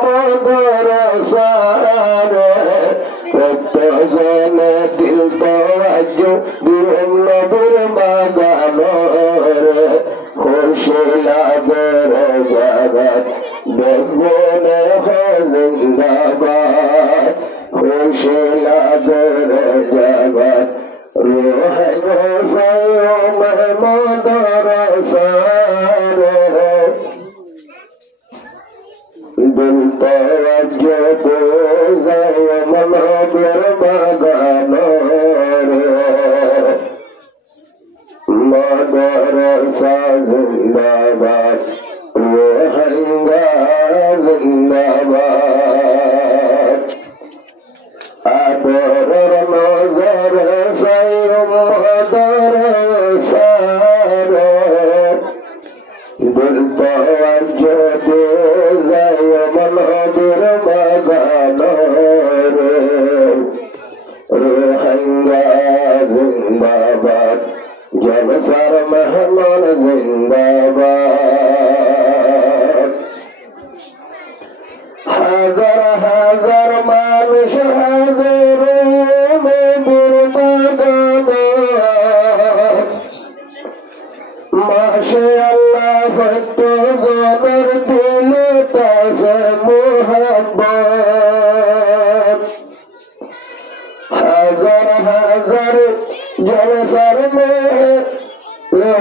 মধুর সারে জনে দিল তো আজ নদীর বাগানরে খুশি লাগের জগৎ বেগুনে জিন্দাবাদ খুশি লাগের জগৎ রোহ গোসাইয়ুম মধুর সারে দিল তো আজ নদীর বাগানরে মদরসা জিন্দাবাদ রোহিঙ্গা জিন্দাবাদ আদরের নজর সাইয়ুম মদরসা রে দিল তো আজ নদীর বাগানরে রোহিঙ্গা জিন্দাবাদ জলসার মেহমান জিন্দাবাদ হাজার হাজার মানুষ হাজার নদীর বাগানে মাশে আল্লাহ ভক্ত জনের দিল তাজে মোহাব্বত হাজার হাজার জলসার में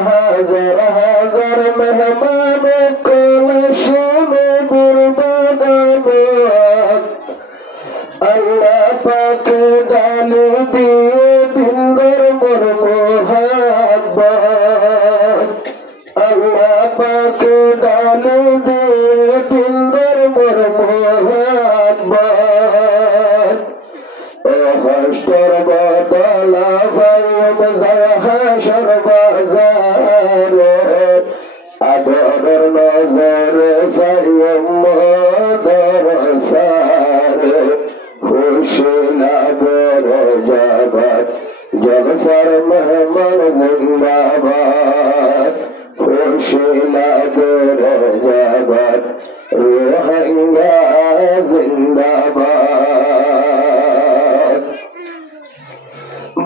হাজার হাজার মেহমান কলশ নদীর বাগানে আল্লাহ পাকে ডালি দিয়ে দিনদার মোর মোহাব্বত আল্লাহ পাকে ডালি দিয়ে দিনদার মোর মোহাব্বত হাসর বদলা ভাইম হাসর বাজারে আদরের নজর সাইয়ুম মদরসা রে খুশি লাগের জগৎ জলসার মেহমান জিন্দাবাদ খুশি লাগের জগৎ রোহিঙ্গা জিন্দাবাদ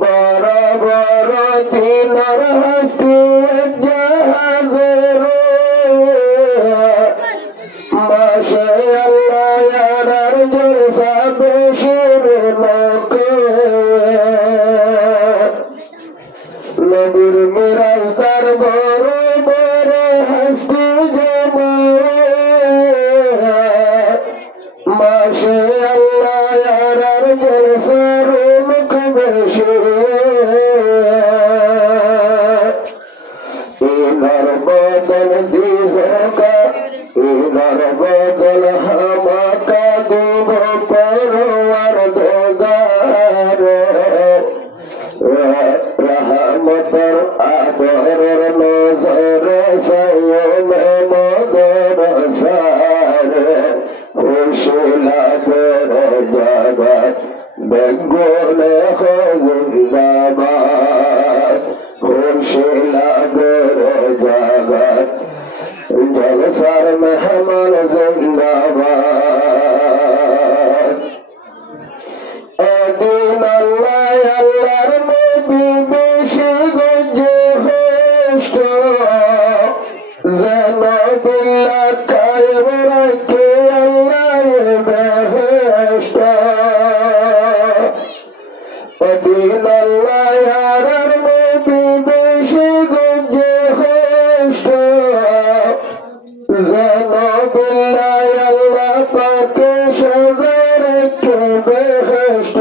বড় বড় দিনের হাসি জাহাজের মাশে আল্লাহ আর জলসা বেশির লোকে নবীর মিরাজদার বড় বড় হাসি জমা মাশে আল্লাহ আর জলসার মুখ বেশি इधर बदल दीजोगा इधर बदल हमका दीव परवर दोगा रहमतर आदर नजर साइयुम मदरसा रे खुशी लागेर जगत बेगुने जिंदाबाद खुशी लागेर जगत जलसार मेहमान जिंदाबाद एदिन अल्लाह अल्लाहर नबी बेशी गंजे होस्ट যেন বিল্লাহ কায়েম রাখে আল্লাহর বেহেশত এদিন আল্লাহ আর নবী বেশি গঞ্জে হোস্ট যেন বিল্লাহ আল্লাহ পাকে সাজা রেখে বেহেশত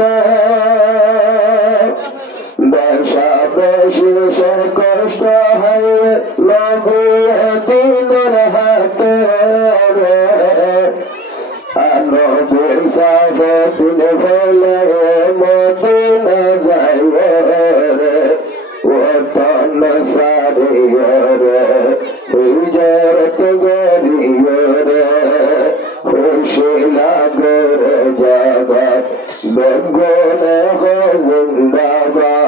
বেশা বেশি সে কষ্ট হয় নবী দিনের হাতে রে নবী সাফে তুলে ফেলে মদিনা যায় রে ওতন সারিয়ে রে হিজরত গরিয়ে রে খুশি লাগে রে জগৎ বেগুনে জিন্দাবাদ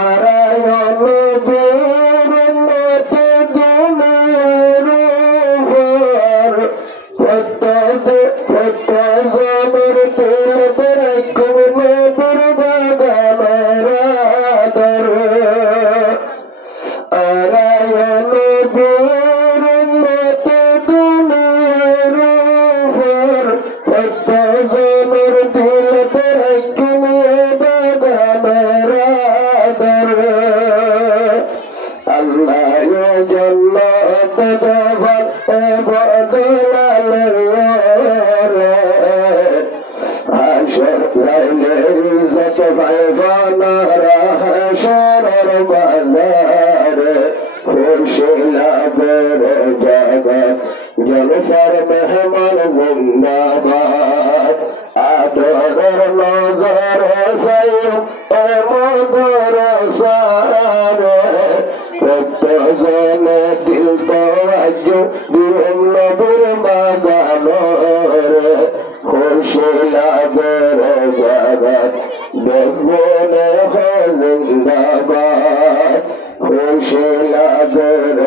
আরায়ণ বীর মত দুনিয়ার বদলালে হাসর লাইলে যত ভাইবানারা হাসরের বাজারে খুশি লাভের জায়গা জলসার মেহমান জিন্দাবাদ আদরের নজরে সাইয়্যিদ এ মধুর সারে প্রত্যজনে দিল তোয়াজ্জু দিন নবীর বাগানরে খুশি লাগের জগৎ বেগুনে জিন্দাবাদ খুশি লাগের